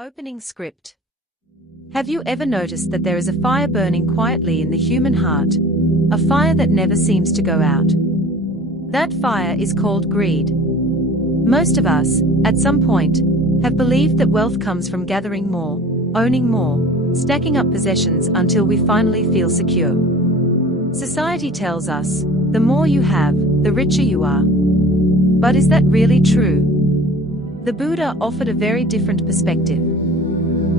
Opening script. Have you ever noticed that there is a fire burning quietly in the human heart? A fire that never seems to go out. That fire is called greed. Most of us, at some point, have believed that wealth comes from gathering more, owning more, stacking up possessions until we finally feel secure. Society tells us, the more you have, the richer you are. But is that really true? The Buddha offered a very different perspective.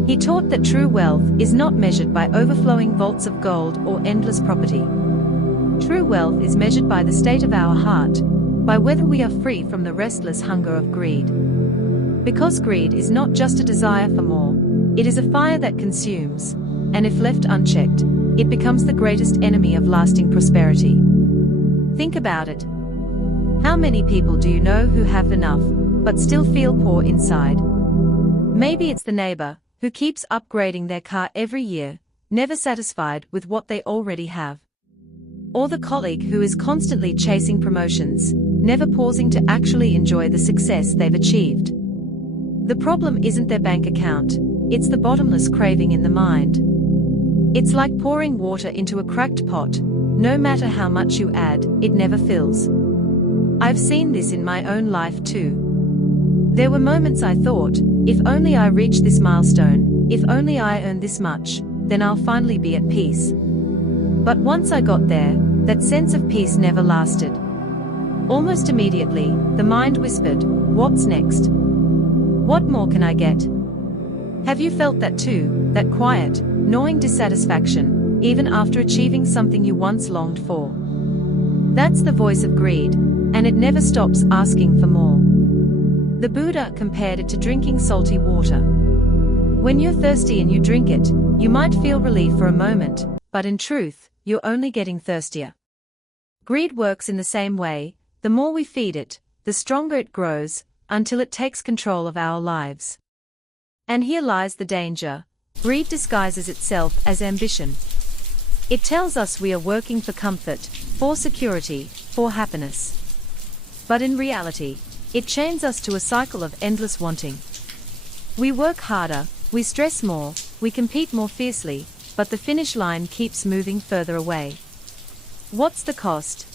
He taught that true wealth is not measured by overflowing vaults of gold or endless property. True wealth is measured by the state of our heart, by whether we are free from the restless hunger of greed. Because greed is not just a desire for more, it is a fire that consumes, and if left unchecked, it becomes the greatest enemy of lasting prosperity. Think about it. How many people do you know who have enough, but still feel poor inside? Maybe it's the neighbor who keeps upgrading their car every year, never satisfied with what they already have. Or the colleague who is constantly chasing promotions, never pausing to actually enjoy the success they've achieved. The problem isn't their bank account, it's the bottomless craving in the mind. It's like pouring water into a cracked pot. No matter how much you add, it never fills. I've seen this in my own life too. There were moments I thought, if only I reach this milestone, if only I earn this much, then I'll finally be at peace. But once I got there, that sense of peace never lasted. Almost immediately, the mind whispered, "What's next? What more can I get?" Have you felt that too, that quiet, gnawing dissatisfaction, even after achieving something you once longed for? That's the voice of greed, and it never stops asking for more. The Buddha compared it to drinking salty water. When you're thirsty and you drink it, you might feel relief for a moment, but in truth, you're only getting thirstier. Greed works in the same way. The more we feed it, the stronger it grows, until it takes control of our lives. And here lies the danger. Greed disguises itself as ambition. It tells us we are working for comfort, for security, for happiness. But in reality, it chains us to a cycle of endless wanting. We work harder, we stress more, we compete more fiercely, but the finish line keeps moving further away. What's the cost?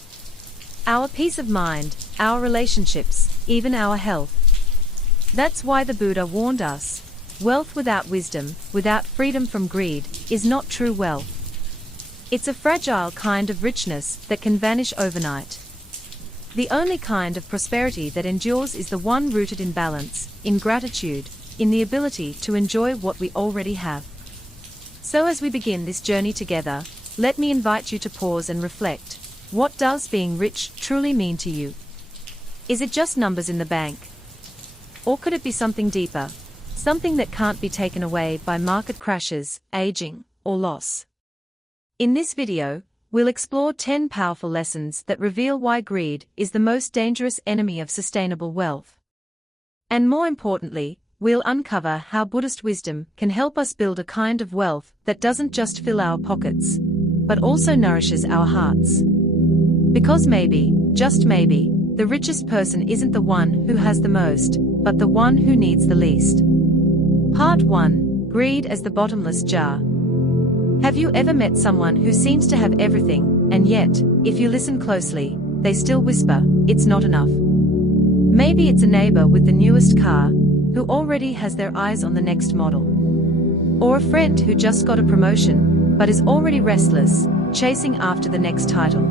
Our peace of mind, our relationships, even our health. That's why the Buddha warned us, wealth without wisdom, without freedom from greed, is not true wealth. It's a fragile kind of richness that can vanish overnight. The only kind of prosperity that endures is the one rooted in balance, in gratitude, in the ability to enjoy what we already have. So as we begin this journey together, let me invite you to pause and reflect. What does being rich truly mean to you? Is it just numbers in the bank? Or could it be something deeper, something that can't be taken away by market crashes, aging, or loss? In this video, we'll explore 10 powerful lessons that reveal why greed is the most dangerous enemy of sustainable wealth. And more importantly, we'll uncover how Buddhist wisdom can help us build a kind of wealth that doesn't just fill our pockets, but also nourishes our hearts. Because maybe, just maybe, the richest person isn't the one who has the most, but the one who needs the least. Part 1: Greed as the Bottomless Jar. Have you ever met someone who seems to have everything, and yet, if you listen closely, they still whisper, "It's not enough"? Maybe it's a neighbor with the newest car, who already has their eyes on the next model. Or a friend who just got a promotion, but is already restless, chasing after the next title.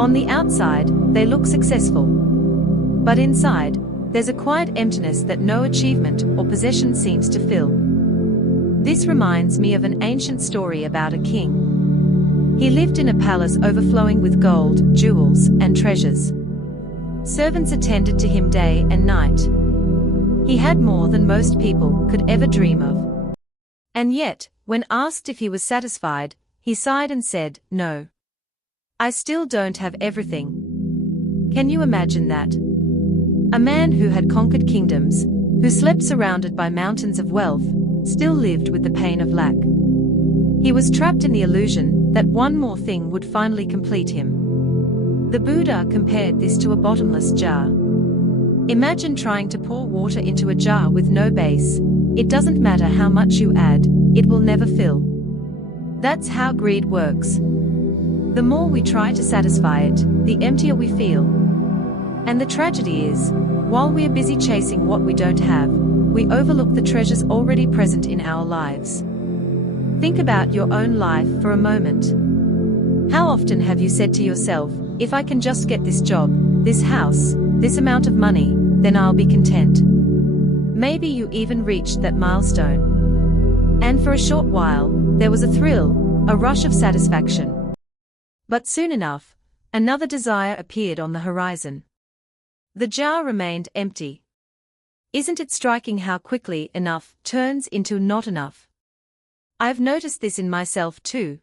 On the outside, they look successful. But inside, there's a quiet emptiness that no achievement or possession seems to fill. This reminds me of an ancient story about a king. He lived in a palace overflowing with gold, jewels, and treasures. Servants attended to him day and night. He had more than most people could ever dream of. And yet, when asked if he was satisfied, he sighed and said, "No. I still don't have everything." Can you imagine that? A man who had conquered kingdoms, who slept surrounded by mountains of wealth, still lived with the pain of lack. He was trapped in the illusion that one more thing would finally complete him. The Buddha compared this to a bottomless jar. Imagine trying to pour water into a jar with no base, it doesn't matter how much you add, it will never fill. That's how greed works. The more we try to satisfy it, the emptier we feel. And the tragedy is, while we are busy chasing what we don't have, we overlook the treasures already present in our lives. Think about your own life for a moment. How often have you said to yourself, if I can just get this job, this house, this amount of money, then I'll be content? Maybe you even reached that milestone. And for a short while, there was a thrill, a rush of satisfaction. But soon enough, another desire appeared on the horizon. The jar remained empty. Isn't it striking how quickly enough turns into not enough? I've noticed this in myself too.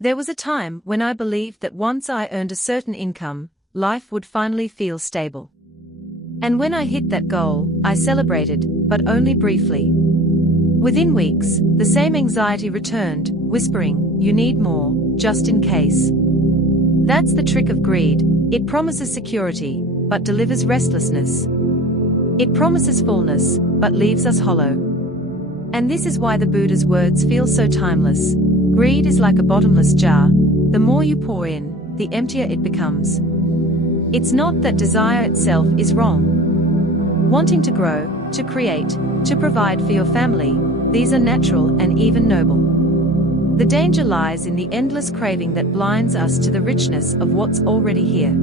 There was a time when I believed that once I earned a certain income, life would finally feel stable. And when I hit that goal, I celebrated, but only briefly. Within weeks, the same anxiety returned, whispering, "You need more, just in case." That's the trick of greed. It promises security, but delivers restlessness. It promises fullness, but leaves us hollow. And this is why the Buddha's words feel so timeless. Greed is like a bottomless jar. The more you pour in, the emptier it becomes. It's not that desire itself is wrong. Wanting to grow, to create, to provide for your family, these are natural and even noble. The danger lies in the endless craving that blinds us to the richness of what's already here.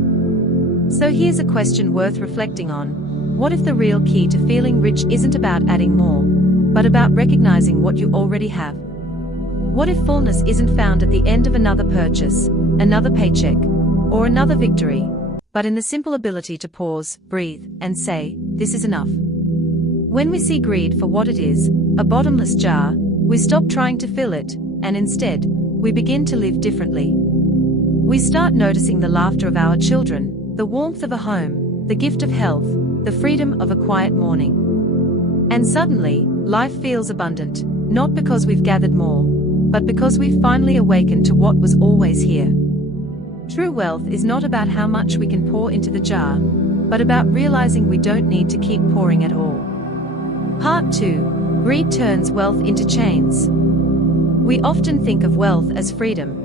So here's a question worth reflecting on. What if the real key to feeling rich isn't about adding more, but about recognizing what you already have? What if fullness isn't found at the end of another purchase, another paycheck, or another victory, but in the simple ability to pause, breathe, and say, "This is enough"? When we see greed for what it is, a bottomless jar, we stop trying to fill it, and instead, we begin to live differently. We start noticing the laughter of our children, the warmth of a home, the gift of health, the freedom of a quiet morning. And suddenly, life feels abundant, not because we've gathered more, but because we've finally awakened to what was always here. True wealth is not about how much we can pour into the jar, but about realizing we don't need to keep pouring at all. Part 2. Greed turns wealth into chains. We often think of wealth as freedom.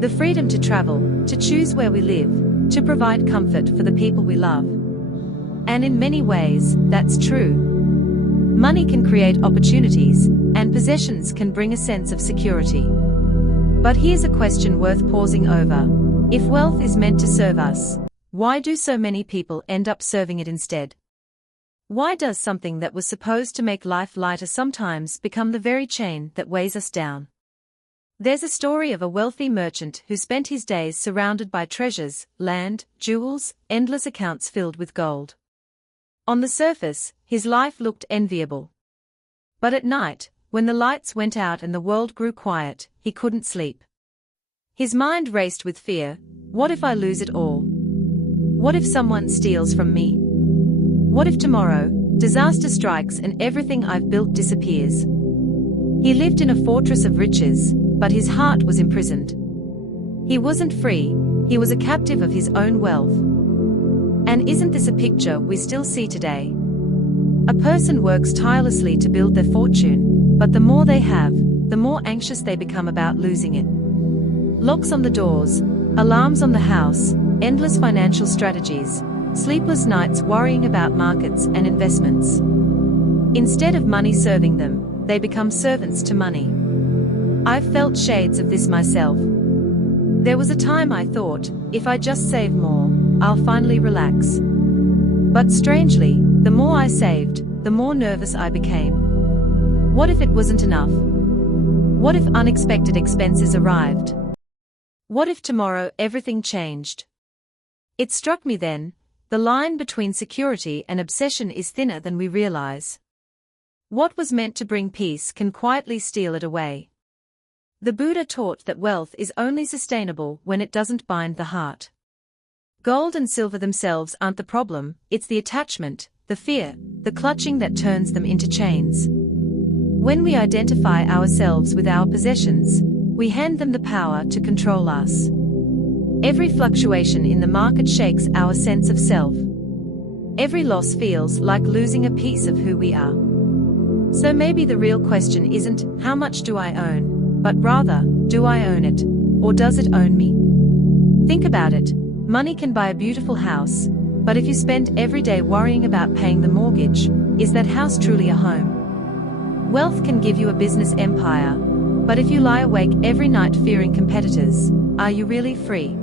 The freedom to travel, to choose where we live, to provide comfort for the people we love. And in many ways, that's true. Money can create opportunities, and possessions can bring a sense of security. But here's a question worth pausing over. If wealth is meant to serve us, why do so many people end up serving it instead? Why does something that was supposed to make life lighter sometimes become the very chain that weighs us down? There's a story of a wealthy merchant who spent his days surrounded by treasures, land, jewels, endless accounts filled with gold. On the surface, his life looked enviable. But at night, when the lights went out and the world grew quiet, he couldn't sleep. His mind raced with fear. What if I lose it all? What if someone steals from me? What if tomorrow, disaster strikes and everything I've built disappears? He lived in a fortress of riches, but his heart was imprisoned. He wasn't free, he was a captive of his own wealth. And isn't this a picture we still see today? A person works tirelessly to build their fortune, but the more they have, the more anxious they become about losing it. Locks on the doors, alarms on the house, endless financial strategies, sleepless nights worrying about markets and investments. Instead of money serving them, they become servants to money. I've felt shades of this myself. There was a time I thought, if I just save more, I'll finally relax. But strangely, the more I saved, the more nervous I became. What if it wasn't enough? What if unexpected expenses arrived? What if tomorrow everything changed? It struck me then, the line between security and obsession is thinner than we realize. What was meant to bring peace can quietly steal it away. The Buddha taught that wealth is only sustainable when it doesn't bind the heart. Gold and silver themselves aren't the problem, it's the attachment, the fear, the clutching that turns them into chains. When we identify ourselves with our possessions, we hand them the power to control us. Every fluctuation in the market shakes our sense of self. Every loss feels like losing a piece of who we are. So maybe the real question isn't, how much do I own, but rather, do I own it, or does it own me? Think about it. Money can buy a beautiful house, but if you spend every day worrying about paying the mortgage, is that house truly a home? Wealth can give you a business empire, but if you lie awake every night fearing competitors, are you really free?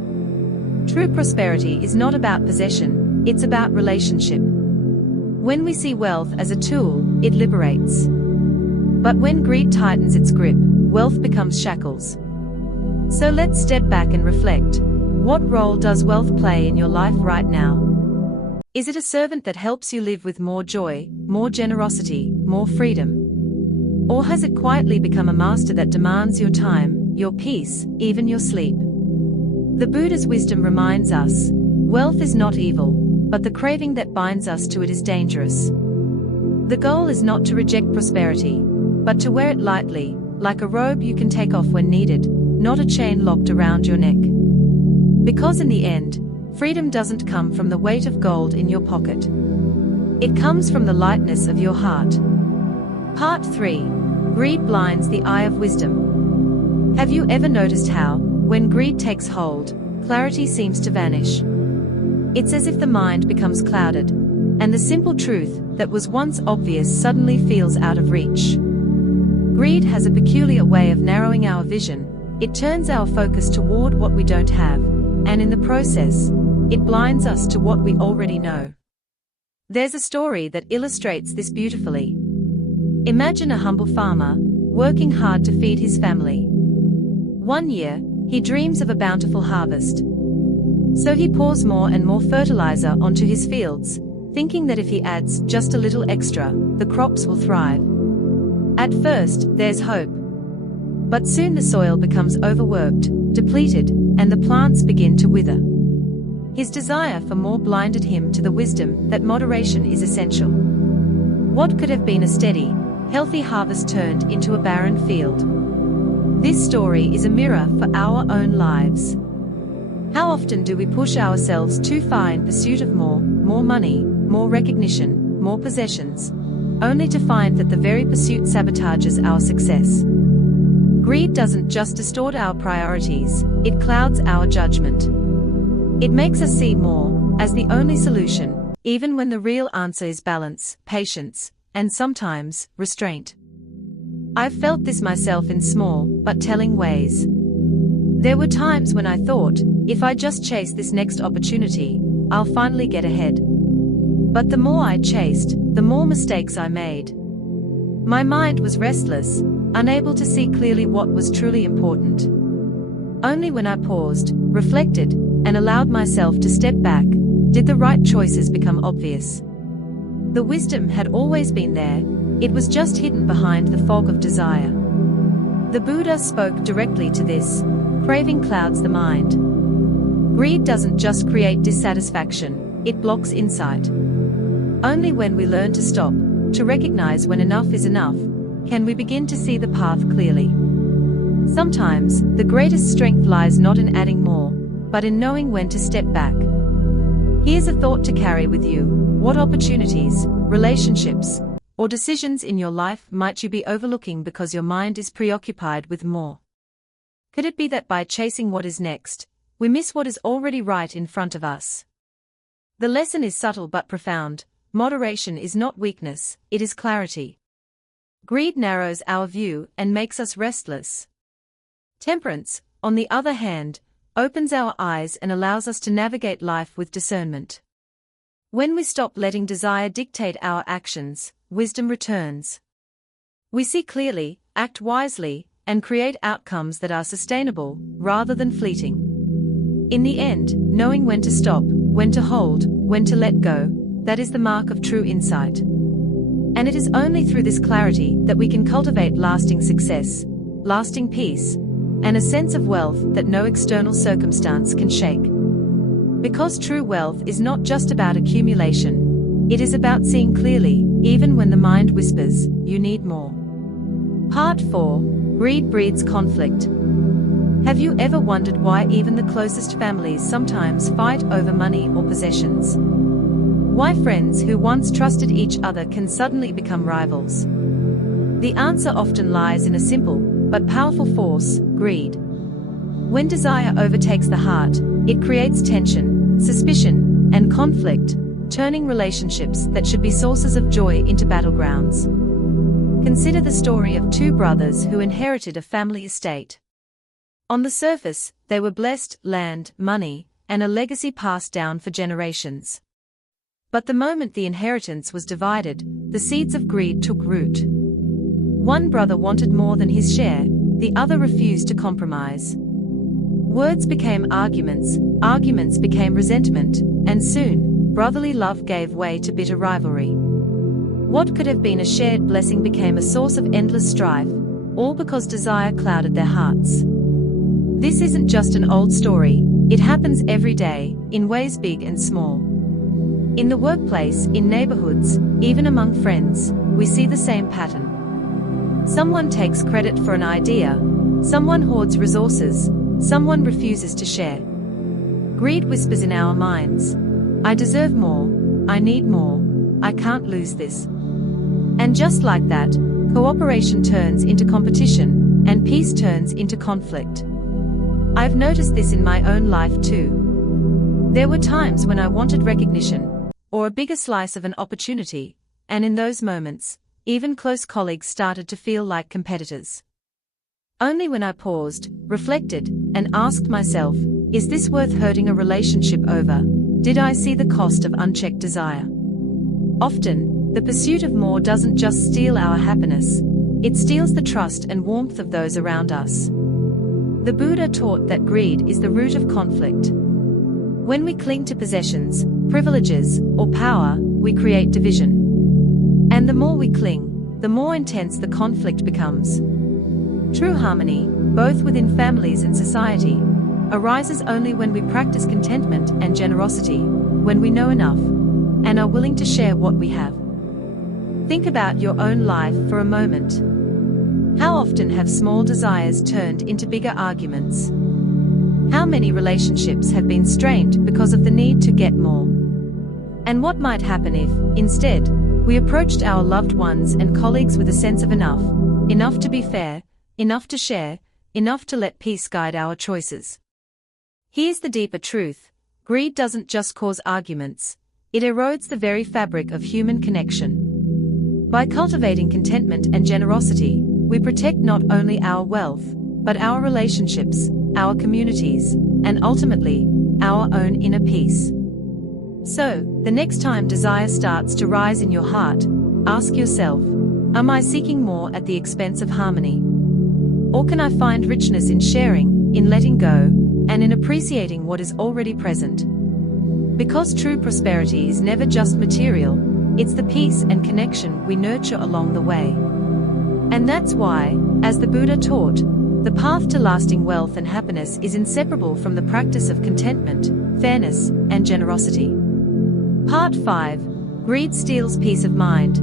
True prosperity is not about possession, it's about relationship. When we see wealth as a tool, it liberates. But when greed tightens its grip, wealth becomes shackles. So let's step back and reflect. What role does wealth play in your life right now? Is it a servant that helps you live with more joy, more generosity, more freedom? Or has it quietly become a master that demands your time, your peace, even your sleep? The Buddha's wisdom reminds us, wealth is not evil, but the craving that binds us to it is dangerous. The goal is not to reject prosperity, but to wear it lightly, like a robe you can take off when needed, not a chain locked around your neck. Because in the end, freedom doesn't come from the weight of gold in your pocket. It comes from the lightness of your heart. Part 3. Greed blinds the eye of wisdom. Have you ever noticed how, when greed takes hold, clarity seems to vanish? It's as if the mind becomes clouded, and the simple truth that was once obvious suddenly feels out of reach. Greed has a peculiar way of narrowing our vision. It turns our focus toward what we don't have, and in the process, it blinds us to what we already know. There's a story that illustrates this beautifully. Imagine a humble farmer, working hard to feed his family. One year, he dreams of a bountiful harvest. So he pours more and more fertilizer onto his fields, thinking that if he adds just a little extra, the crops will thrive. At first, there's hope. But soon the soil becomes overworked, depleted, and the plants begin to wither. His desire for more blinded him to the wisdom that moderation is essential. What could have been a steady, healthy harvest turned into a barren field. This story is a mirror for our own lives. How often do we push ourselves too far in pursuit of more money, more recognition, more possessions, only to find that the very pursuit sabotages our success? Greed doesn't just distort our priorities, it clouds our judgment. It makes us see more as the only solution, even when the real answer is balance, patience, and sometimes, restraint. I've felt this myself in small, but telling ways. There were times when I thought, if I just chase this next opportunity, I'll finally get ahead. But the more I chased, the more mistakes I made. My mind was restless, unable to see clearly what was truly important. Only when I paused, reflected, and allowed myself to step back, did the right choices become obvious. The wisdom had always been there, it was just hidden behind the fog of desire. The Buddha spoke directly to this. Craving clouds the mind. Greed doesn't just create dissatisfaction, it blocks insight. Only when we learn to stop, to recognize when enough is enough, can we begin to see the path clearly. Sometimes, the greatest strength lies not in adding more, but in knowing when to step back. Here's a thought to carry with you. What opportunities, relationships, or decisions in your life might you be overlooking because your mind is preoccupied with more? Could it be that by chasing what is next, we miss what is already right in front of us? The lesson is subtle but profound. Moderation is not weakness, it is clarity. Greed narrows our view and makes us restless. Temperance, on the other hand, opens our eyes and allows us to navigate life with discernment. When we stop letting desire dictate our actions, wisdom returns. We see clearly, act wisely, and create outcomes that are sustainable, rather than fleeting. In the end, knowing when to stop, when to hold, when to let go, that is the mark of true insight. And it is only through this clarity that we can cultivate lasting success, lasting peace, and a sense of wealth that no external circumstance can shake. Because true wealth is not just about accumulation, it is about seeing clearly, even when the mind whispers, you need more. Part 4. Greed breeds conflict. Have you ever wondered why even the closest families sometimes fight over money or possessions? Why friends who once trusted each other can suddenly become rivals? The answer often lies in a simple, but powerful force: greed. When desire overtakes the heart, it creates tension, suspicion, and conflict, turning relationships that should be sources of joy into battlegrounds. Consider the story of two brothers who inherited a family estate. On the surface, they were blessed: land, money, and a legacy passed down for generations. But the moment the inheritance was divided, the seeds of greed took root. One brother wanted more than his share, the other refused to compromise. Words became arguments, arguments became resentment, and soon, brotherly love gave way to bitter rivalry. What could have been a shared blessing became a source of endless strife, all because desire clouded their hearts. This isn't just an old story, it happens every day, in ways big and small. In the workplace, in neighborhoods, even among friends, we see the same pattern. Someone takes credit for an idea, someone hoards resources, someone refuses to share. Greed whispers in our minds, "I deserve more, I need more, I can't lose this." And just like that, cooperation turns into competition, and peace turns into conflict. I've noticed this in my own life too. There were times when I wanted recognition, or a bigger slice of an opportunity, and in those moments, even close colleagues started to feel like competitors. Only when I paused, reflected, and asked myself, is this worth hurting a relationship over, did I see the cost of unchecked desire. Often, the pursuit of more doesn't just steal our happiness, it steals the trust and warmth of those around us. The Buddha taught that greed is the root of conflict. When we cling to possessions, privileges, or power, we create division. And the more we cling, the more intense the conflict becomes. True harmony, both within families and society, arises only when we practice contentment and generosity, when we know enough, and are willing to share what we have. Think about your own life for a moment. How often have small desires turned into bigger arguments? How many relationships have been strained because of the need to get more? And what might happen if, instead, we approached our loved ones and colleagues with a sense of enough, enough to be fair, enough to share, enough to let peace guide our choices? Here's the deeper truth: greed doesn't just cause arguments, it erodes the very fabric of human connection. By cultivating contentment and generosity, we protect not only our wealth, but our relationships, our communities, and ultimately, our own inner peace. So, the next time desire starts to rise in your heart, ask yourself, am I seeking more at the expense of harmony? Or can I find richness in sharing, in letting go, and in appreciating what is already present? Because true prosperity is never just material, it's the peace and connection we nurture along the way. And that's why, as the Buddha taught, the path to lasting wealth and happiness is inseparable from the practice of contentment, fairness, and generosity. Part 5. Greed steals peace of mind.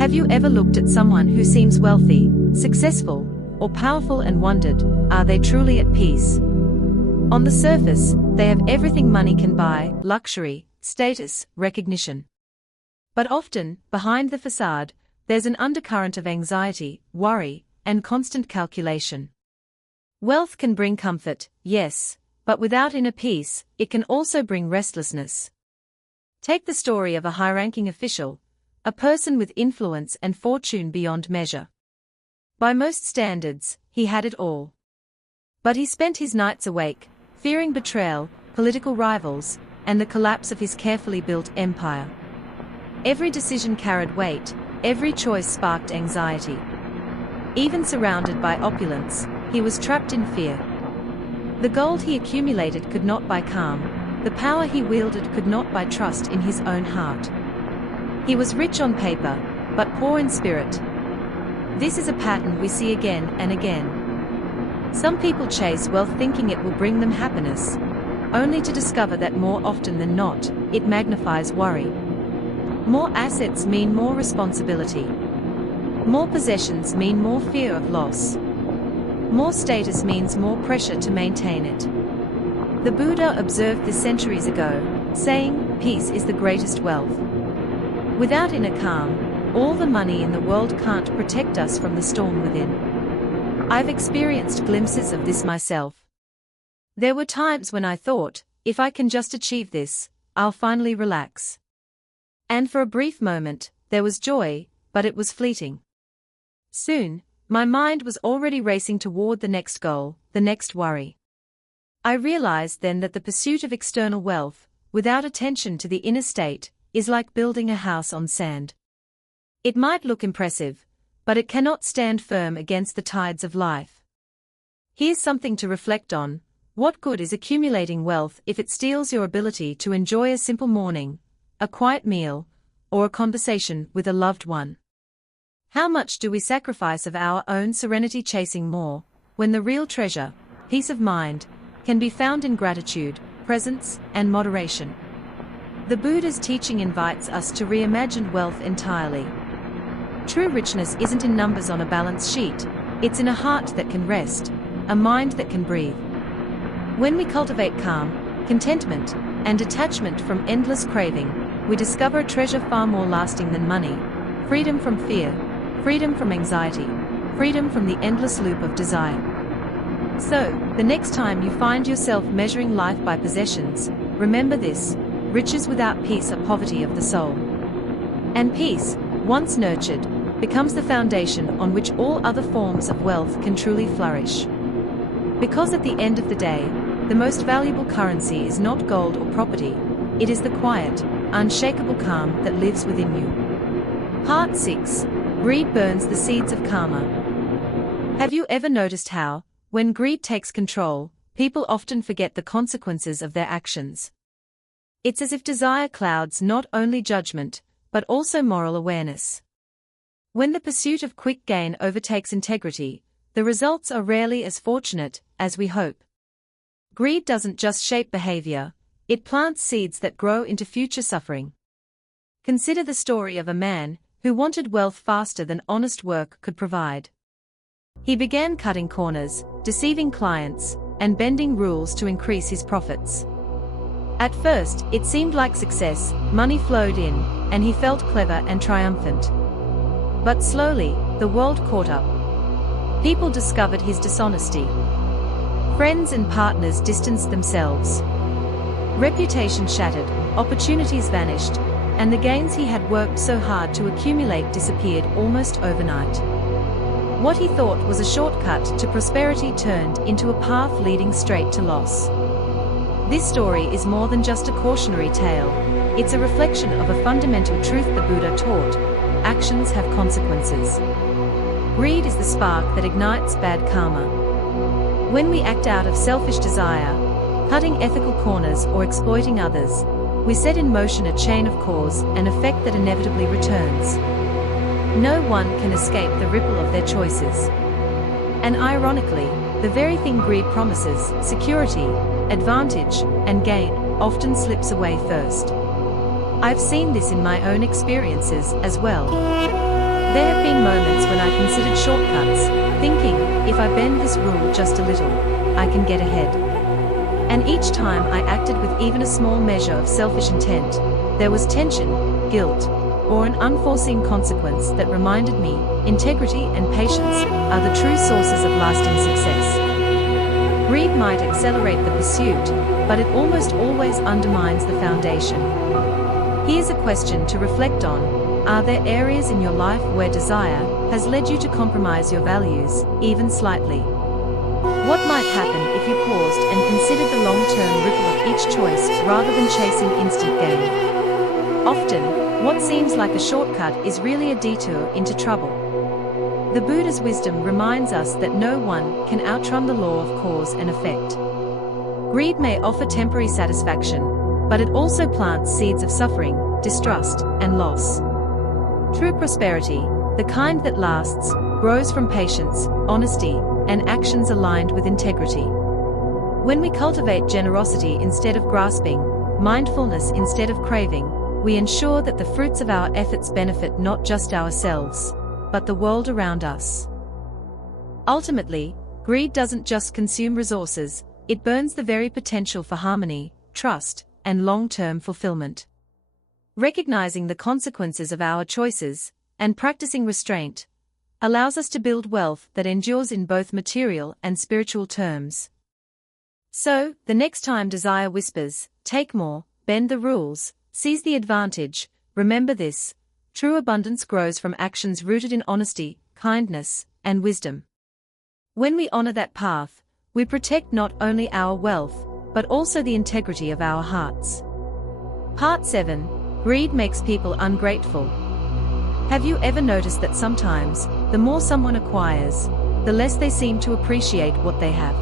Have you ever looked at someone who seems wealthy, successful, or powerful and wondered, are they truly at peace? On the surface, they have everything money can buy: luxury, status, recognition. But often, behind the facade, there's an undercurrent of anxiety, worry, and constant calculation. Wealth can bring comfort, yes, but without inner peace, it can also bring restlessness. Take the story of a high-ranking official, a person with influence and fortune beyond measure. By most standards, he had it all. But he spent his nights awake, fearing betrayal, political rivals, and the collapse of his carefully built empire. Every decision carried weight, every choice sparked anxiety. Even surrounded by opulence, he was trapped in fear. The gold he accumulated could not buy calm, the power he wielded could not buy trust in his own heart. He was rich on paper, but poor in spirit. This is a pattern we see again and again. Some people chase wealth thinking it will bring them happiness, only to discover that more often than not, it magnifies worry. More assets mean more responsibility. More possessions mean more fear of loss. More status means more pressure to maintain it. The Buddha observed this centuries ago, saying, "Peace is the greatest wealth." Without inner calm, all the money in the world can't protect us from the storm within. I've experienced glimpses of this myself. There were times when I thought, if I can just achieve this, I'll finally relax. And for a brief moment, there was joy, but it was fleeting. Soon, my mind was already racing toward the next goal, the next worry. I realized then that the pursuit of external wealth, without attention to the inner state, is like building a house on sand. It might look impressive, but it cannot stand firm against the tides of life. Here's something to reflect on. What good is accumulating wealth if it steals your ability to enjoy a simple morning, a quiet meal, or a conversation with a loved one? How much do we sacrifice of our own serenity chasing more, when the real treasure, peace of mind, can be found in gratitude, presence, and moderation? The Buddha's teaching invites us to reimagine wealth entirely. True richness isn't in numbers on a balance sheet, it's in a heart that can rest, a mind that can breathe. When we cultivate calm, contentment, and detachment from endless craving, we discover a treasure far more lasting than money: freedom from fear, freedom from anxiety, freedom from the endless loop of desire. So, the next time you find yourself measuring life by possessions, remember this: riches without peace are poverty of the soul. And peace, once nurtured, becomes the foundation on which all other forms of wealth can truly flourish. Because at the end of the day, the most valuable currency is not gold or property, it is the quiet, unshakable calm that lives within you. Part 6. Greed burns the seeds of karma. Have you ever noticed how, when greed takes control, people often forget the consequences of their actions? It's as if desire clouds not only judgment, but also moral awareness. When the pursuit of quick gain overtakes integrity, the results are rarely as fortunate as we hope. Greed doesn't just shape behavior, it plants seeds that grow into future suffering. Consider the story of a man who wanted wealth faster than honest work could provide. He began cutting corners, deceiving clients, and bending rules to increase his profits. At first, it seemed like success, money flowed in, and he felt clever and triumphant. But slowly, the world caught up. People discovered his dishonesty. Friends and partners distanced themselves. Reputation shattered, opportunities vanished, and the gains he had worked so hard to accumulate disappeared almost overnight. What he thought was a shortcut to prosperity turned into a path leading straight to loss. This story is more than just a cautionary tale, it's a reflection of a fundamental truth the Buddha taught: actions have consequences. Greed is the spark that ignites bad karma. When we act out of selfish desire, cutting ethical corners or exploiting others, we set in motion a chain of cause and effect that inevitably returns. No one can escape the ripple of their choices. And ironically, the very thing greed promises, security, advantage, and gain, often slips away first. I've seen this in my own experiences as well. There have been moments when I considered shortcuts, thinking, if I bend this rule just a little, I can get ahead. And each time I acted with even a small measure of selfish intent, there was tension, guilt, or an unforeseen consequence that reminded me, integrity and patience are the true sources of lasting success. Greed might accelerate the pursuit, but it almost always undermines the foundation. Here's a question to reflect on: are there areas in your life where desire has led you to compromise your values, even slightly? What might happen if you paused and considered the long-term ripple of each choice rather than chasing instant gain? Often, what seems like a shortcut is really a detour into trouble. The Buddha's wisdom reminds us that no one can outrun the law of cause and effect. Greed may offer temporary satisfaction, but it also plants seeds of suffering, distrust, and loss. True prosperity, the kind that lasts, grows from patience, honesty, and actions aligned with integrity. When we cultivate generosity instead of grasping, mindfulness instead of craving, we ensure that the fruits of our efforts benefit not just ourselves, but the world around us. Ultimately, greed doesn't just consume resources, it burns the very potential for harmony, trust, and long-term fulfillment. Recognizing the consequences of our choices, and practicing restraint, allows us to build wealth that endures in both material and spiritual terms. So, the next time desire whispers, "Take more," bend the rules, seize the advantage. Remember this: true abundance grows from actions rooted in honesty, kindness, and wisdom. When we honor that path, we protect not only our wealth, but also the integrity of our hearts. Part 7. Greed makes people ungrateful. Have you ever noticed that sometimes, the more someone acquires, the less they seem to appreciate what they have?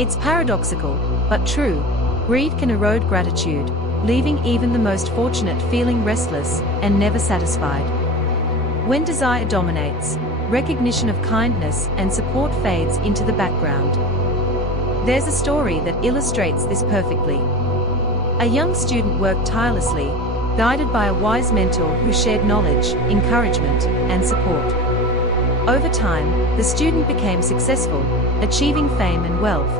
It's paradoxical, but true. Greed can erode gratitude, leaving even the most fortunate feeling restless and never satisfied. When desire dominates, recognition of kindness and support fades into the background. There's a story that illustrates this perfectly. A young student worked tirelessly, guided by a wise mentor who shared knowledge, encouragement, and support. Over time, the student became successful, achieving fame and wealth.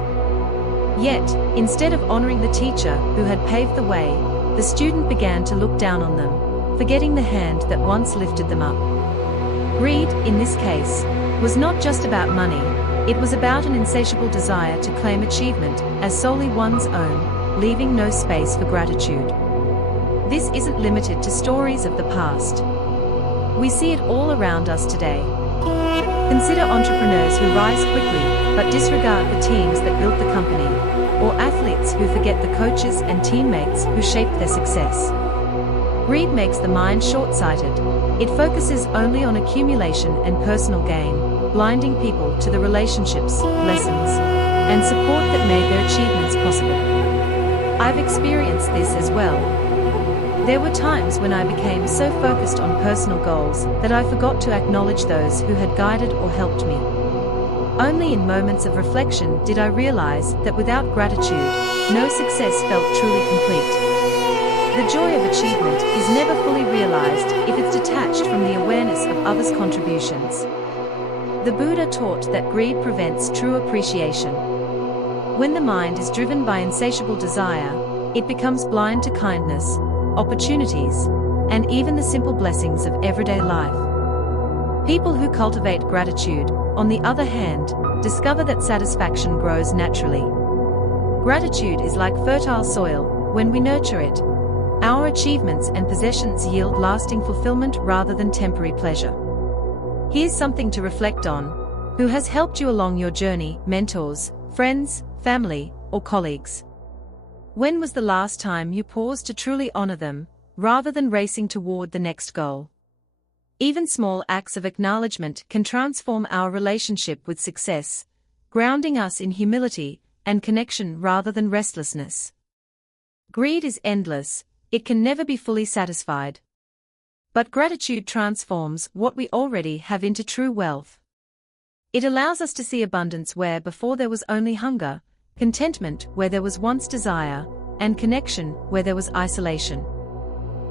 Yet, instead of honoring the teacher who had paved the way, the student began to look down on them, forgetting the hand that once lifted them up. Greed, in this case, was not just about money, it was about an insatiable desire to claim achievement as solely one's own, leaving no space for gratitude. This isn't limited to stories of the past. We see it all around us today. Consider entrepreneurs who rise quickly, but disregard the teams that built the company, or athletes who forget the coaches and teammates who shaped their success. Greed makes the mind short-sighted. It focuses only on accumulation and personal gain, blinding people to the relationships, lessons, and support that made their achievements possible. I've experienced this as well. There were times when I became so focused on personal goals that I forgot to acknowledge those who had guided or helped me. Only in moments of reflection did I realize that without gratitude, no success felt truly complete. The joy of achievement is never fully realized if it's detached from the awareness of others' contributions. The Buddha taught that greed prevents true appreciation. When the mind is driven by insatiable desire, it becomes blind to kindness, opportunities, and even the simple blessings of everyday life. People who cultivate gratitude, on the other hand, discover that satisfaction grows naturally. Gratitude is like fertile soil. When we nurture it, our achievements and possessions yield lasting fulfillment rather than temporary pleasure. Here's something to reflect on. Who has helped you along your journey? Mentors, friends, family, or colleagues? When was the last time you paused to truly honor them, rather than racing toward the next goal? Even small acts of acknowledgement can transform our relationship with success, grounding us in humility and connection rather than restlessness. Greed is endless, it can never be fully satisfied. But gratitude transforms what we already have into true wealth. It allows us to see abundance where before there was only hunger, contentment where there was once desire, and connection where there was isolation.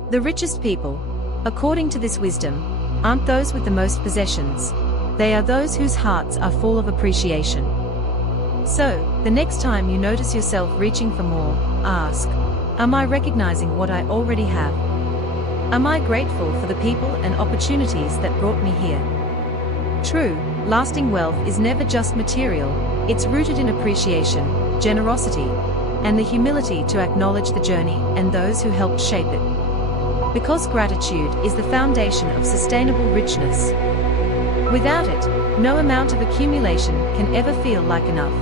The richest people, according to this wisdom, aren't those with the most possessions, they are those whose hearts are full of appreciation. So, the next time you notice yourself reaching for more, ask, am I recognizing what I already have? Am I grateful for the people and opportunities that brought me here? True, lasting wealth is never just material, it's rooted in appreciation, generosity, and the humility to acknowledge the journey and those who helped shape it. Because gratitude is the foundation of sustainable richness. Without it, no amount of accumulation can ever feel like enough.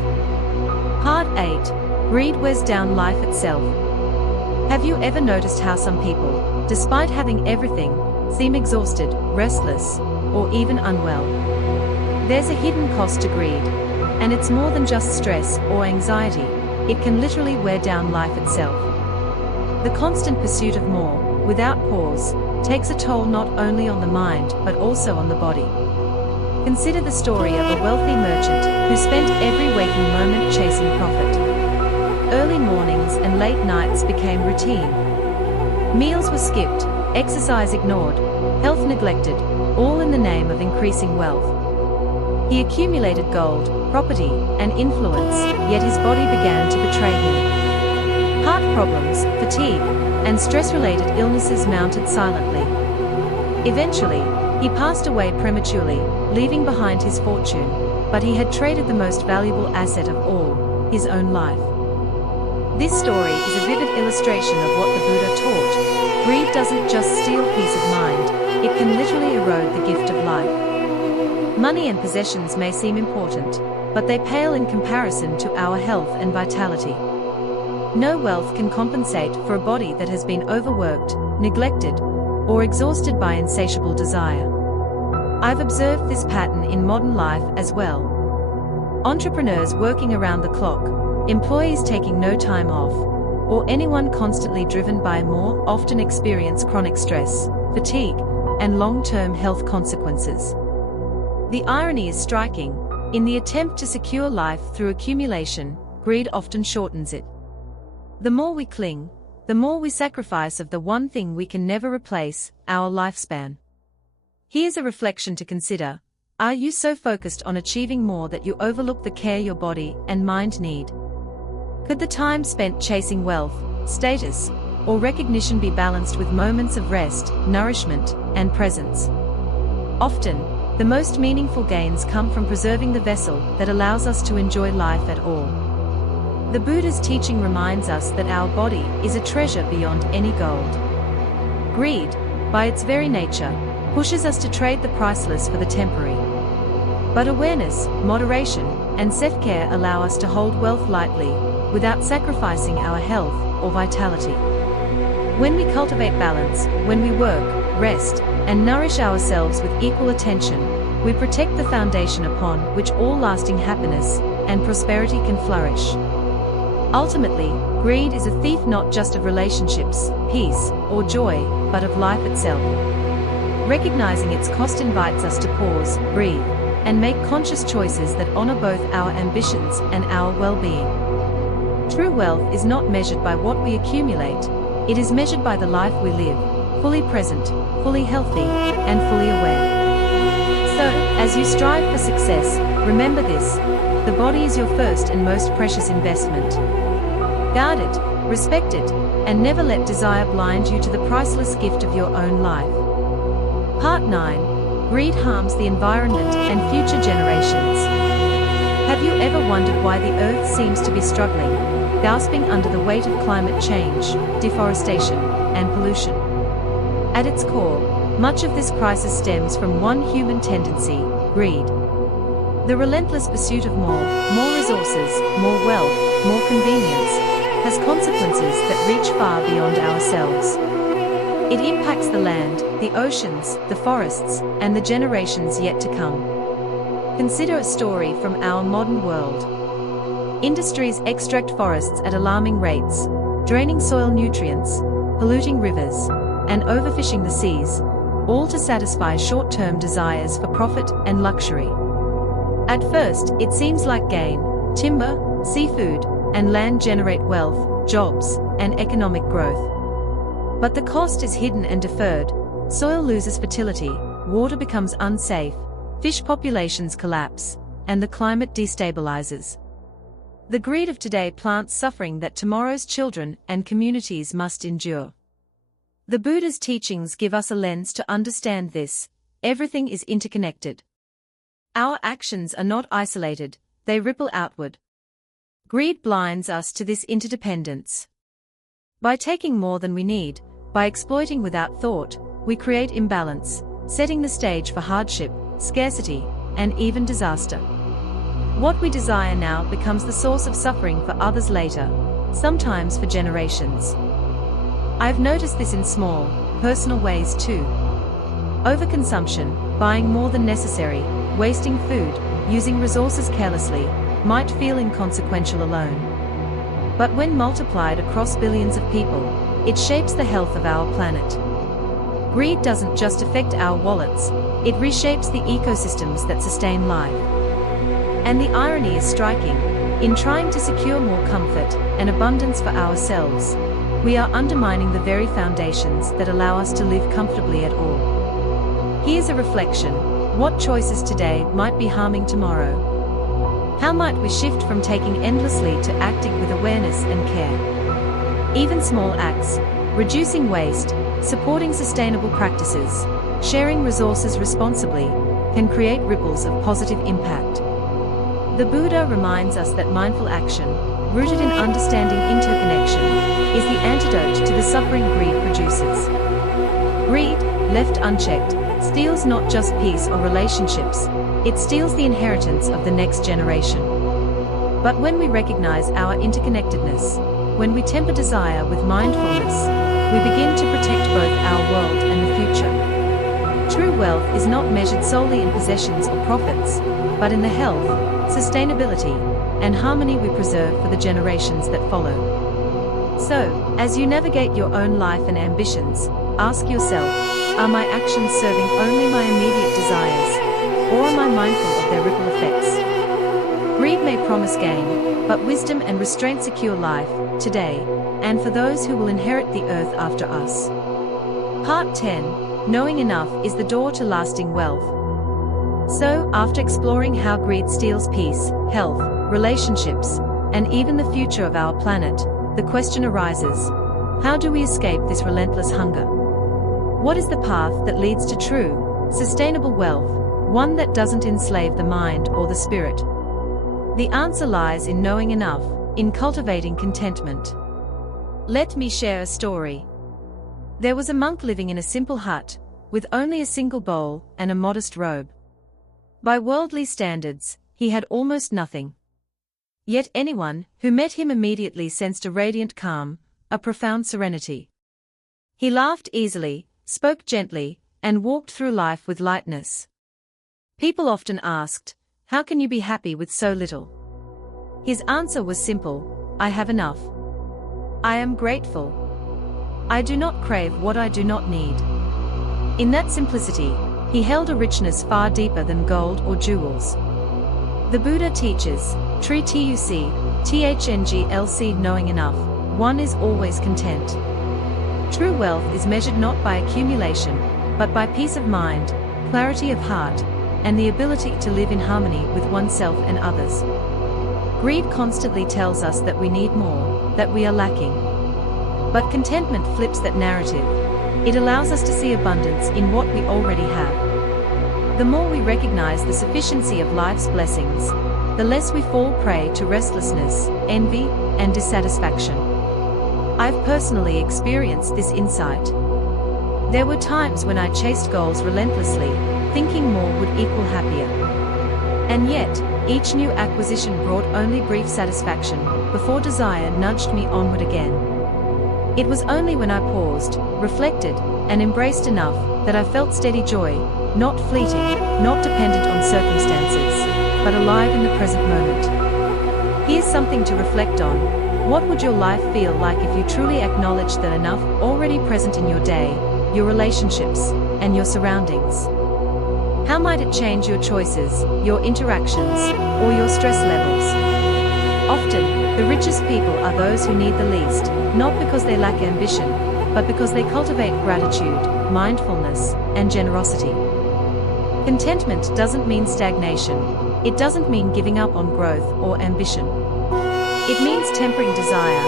Part 8. Greed wears down life itself. Have you ever noticed how some people, despite having everything, seem exhausted, restless, or even unwell? There's a hidden cost to greed, and it's more than just stress or anxiety, it can literally wear down life itself. The constant pursuit of more, without pause, takes a toll not only on the mind but also on the body. Consider the story of a wealthy merchant who spent every waking moment chasing profit. Early mornings and late nights became routine. Meals were skipped, exercise ignored, health neglected, all in the name of increasing wealth. He accumulated gold, property, and influence, yet his body began to betray him. Heart problems, fatigue, and stress-related illnesses mounted silently. Eventually, He passed away prematurely, leaving behind his fortune, but he had traded the most valuable asset of all, his own life. This story is a vivid illustration of what the Buddha taught. Greed doesn't just steal peace of mind, it can literally erode the gift of life. Money and possessions may seem important, but they pale in comparison to our health and vitality. No wealth can compensate for a body that has been overworked, neglected, or exhausted by insatiable desire. I've observed this pattern in modern life as well. Entrepreneurs working around the clock, employees taking no time off, or anyone constantly driven by more often experience chronic stress, fatigue, and long-term health consequences. The irony is striking. In the attempt to secure life through accumulation, greed often shortens it. The more we cling, the more we sacrifice of the one thing we can never replace, our lifespan. Here's a reflection to consider. Are you so focused on achieving more that you overlook the care your body and mind need? Could the time spent chasing wealth, status, or recognition be balanced with moments of rest, nourishment, and presence? Often, the most meaningful gains come from preserving the vessel that allows us to enjoy life at all. The Buddha's teaching reminds us that our body is a treasure beyond any gold. Greed, by its very nature, pushes us to trade the priceless for the temporary. But awareness, moderation, and self-care allow us to hold wealth lightly, without sacrificing our health or vitality. When we cultivate balance, when we work, rest, and nourish ourselves with equal attention, we protect the foundation upon which all lasting happiness and prosperity can flourish. Ultimately, greed is a thief not just of relationships, peace, or joy, but of life itself. Recognizing its cost invites us to pause, breathe, and make conscious choices that honor both our ambitions and our well-being. True wealth is not measured by what we accumulate, it is measured by the life we live, fully present, fully healthy, and fully aware. So, as you strive for success, remember this: the body is your first and most precious investment. Guard it, respect it, and never let desire blind you to the priceless gift of your own life. Part 9. Greed harms the environment and future generations. Have you ever wondered why the Earth seems to be struggling, gasping under the weight of climate change, deforestation, and pollution? At its core, much of this crisis stems from one human tendency: greed. The relentless pursuit of more resources, more wealth, more convenience, has consequences that reach far beyond ourselves. It impacts the land, the oceans, the forests, and the generations yet to come. Consider a story from our modern world. Industries extract forests at alarming rates, draining soil nutrients, polluting rivers, and overfishing the seas, all to satisfy short-term desires for profit and luxury. At first, it seems like gain. Timber, seafood, and land generate wealth, jobs, and economic growth. But the cost is hidden and deferred. Soil loses fertility, water becomes unsafe, fish populations collapse, and the climate destabilizes. The greed of today plants suffering that tomorrow's children and communities must endure. The Buddha's teachings give us a lens to understand this. Everything is interconnected. Our actions are not isolated, they ripple outward. Greed blinds us to this interdependence. By taking more than we need, by exploiting without thought, we create imbalance, setting the stage for hardship, scarcity, and even disaster. What we desire now becomes the source of suffering for others later, sometimes for generations. I've noticed this in small, personal ways too. Overconsumption, buying more than necessary, wasting food, using resources carelessly, might feel inconsequential alone. But when multiplied across billions of people, it shapes the health of our planet. Greed doesn't just affect our wallets, it reshapes the ecosystems that sustain life. And the irony is striking. In trying to secure more comfort and abundance for ourselves, we are undermining the very foundations that allow us to live comfortably at all. Here's a reflection: what choices today might be harming tomorrow? How might we shift from taking endlessly to acting with awareness and care? Even small acts, reducing waste, supporting sustainable practices, sharing resources responsibly, can create ripples of positive impact. The Buddha reminds us that mindful action, rooted in understanding interconnection, is the antidote to the suffering greed produces. Greed, left unchecked, steals not just peace or relationships, it steals the inheritance of the next generation. But when we recognize our interconnectedness, when we temper desire with mindfulness, we begin to protect both our world and the future. True wealth is not measured solely in possessions or profits, but in the health, sustainability, and harmony we preserve for the generations that follow. So, as you navigate your own life and ambitions, ask yourself, are my actions serving only my immediate desires, or am I mindful of their ripple effects? Greed may promise gain, but wisdom and restraint secure life, today, and for those who will inherit the earth after us. Part 10. Knowing enough is the door to lasting wealth. So, after exploring how greed steals peace, health, relationships, and even the future of our planet, the question arises, how do we escape this relentless hunger? What is the path that leads to true, sustainable wealth, one that doesn't enslave the mind or the spirit? The answer lies in knowing enough, in cultivating contentment. Let me share a story. There was a monk living in a simple hut, with only a single bowl and a modest robe. By worldly standards, he had almost nothing. Yet anyone who met him immediately sensed a radiant calm, a profound serenity. He laughed easily, spoke gently, and walked through life with lightness. People often asked, "How can you be happy with so little?" His answer was simple, "I have enough. I am grateful. I do not crave what I do not need." In that simplicity, he held a richness far deeper than gold or jewels. The Buddha teaches, THNGLC knowing enough, one is always content. True wealth is measured not by accumulation, but by peace of mind, clarity of heart, and the ability to live in harmony with oneself and others. Greed constantly tells us that we need more, that we are lacking. But contentment flips that narrative. It allows us to see abundance in what we already have. The more we recognize the sufficiency of life's blessings, the less we fall prey to restlessness, envy, and dissatisfaction. I've personally experienced this insight. There were times when I chased goals relentlessly, thinking more would equal happier. And yet, each new acquisition brought only brief satisfaction, before desire nudged me onward again. It was only when I paused, reflected, and embraced enough, that I felt steady joy, not fleeting, not dependent on circumstances, but alive in the present moment. Here's something to reflect on. What would your life feel like if you truly acknowledged that enough already present in your day, your relationships, and your surroundings? How might it change your choices, your interactions, or your stress levels? Often, the richest people are those who need the least, not because they lack ambition, but because they cultivate gratitude, mindfulness, and generosity. Contentment doesn't mean stagnation. It doesn't mean giving up on growth or ambition. It means tempering desire,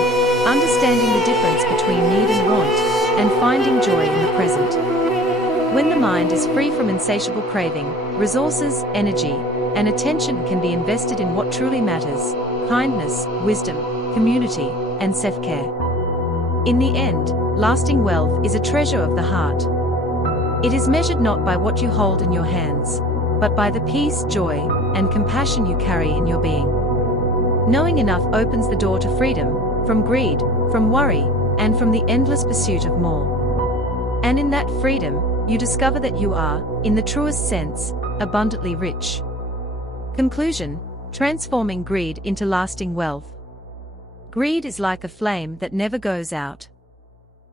understanding the difference between need and want, and finding joy in the present. When the mind is free from insatiable craving, resources, energy, and attention can be invested in what truly matters: kindness, wisdom, community, and self-care. In the end, lasting wealth is a treasure of the heart. It is measured not by what you hold in your hands, but by the peace, joy, and compassion you carry in your being. Knowing enough opens the door to freedom, from greed, from worry, and from the endless pursuit of more. And in that freedom, you discover that you are, in the truest sense, abundantly rich. Conclusion: transforming greed into lasting wealth. Greed is like a flame that never goes out.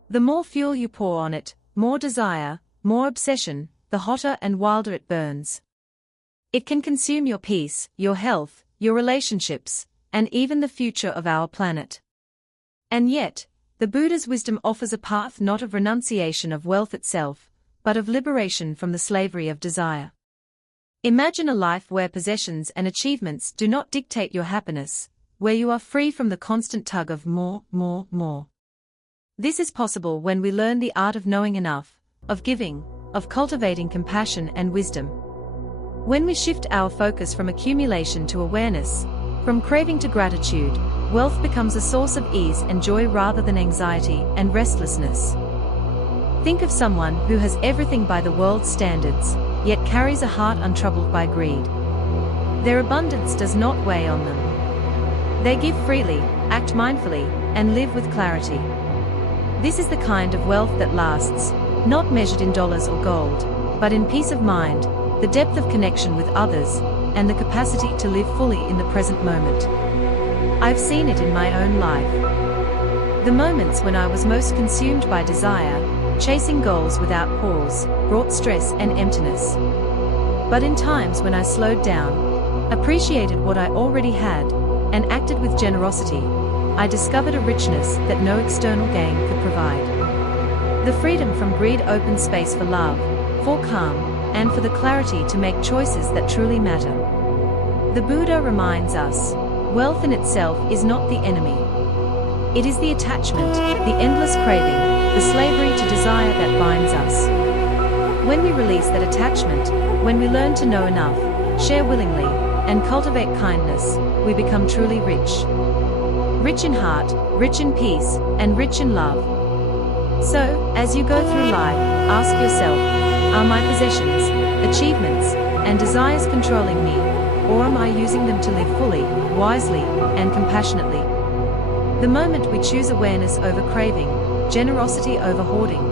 The more fuel you pour on it, more desire, more obsession, the hotter and wilder it burns. It can consume your peace, your health, your relationships, and even the future of our planet. And yet, the Buddha's wisdom offers a path not of renunciation of wealth itself, but of liberation from the slavery of desire. Imagine a life where possessions and achievements do not dictate your happiness, where you are free from the constant tug of more, more, more. This is possible when we learn the art of knowing enough, of giving, of cultivating compassion and wisdom. When we shift our focus from accumulation to awareness, from craving to gratitude, wealth becomes a source of ease and joy rather than anxiety and restlessness. Think of someone who has everything by the world's standards, yet carries a heart untroubled by greed. Their abundance does not weigh on them. They give freely, act mindfully, and live with clarity. This is the kind of wealth that lasts, not measured in dollars or gold, but in peace of mind, the depth of connection with others, and the capacity to live fully in the present moment. I've seen it in my own life. The moments when I was most consumed by desire, chasing goals without pause, brought stress and emptiness. But in times when I slowed down, appreciated what I already had, and acted with generosity, I discovered a richness that no external gain could provide. The freedom from greed opened space for love, for calm, and for the clarity to make choices that truly matter. The Buddha reminds us, wealth in itself is not the enemy. It is the attachment, the endless craving, the slavery to desire that binds us. When we release that attachment, when we learn to know enough, share willingly, and cultivate kindness, we become truly rich. Rich in heart, rich in peace, and rich in love. So, as you go through life, ask yourself, are my possessions, achievements, and desires controlling me, or am I using them to live fully, wisely, and compassionately? The moment we choose awareness over craving, generosity over hoarding,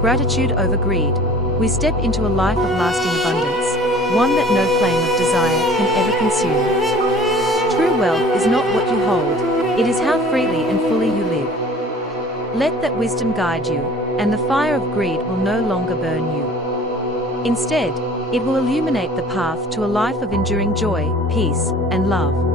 gratitude over greed, we step into a life of lasting abundance, one that no flame of desire can ever consume. True wealth is not what you hold, it is how freely and fully you live. Let that wisdom guide you, and the fire of greed will no longer burn you. Instead, it will illuminate the path to a life of enduring joy, peace, and love.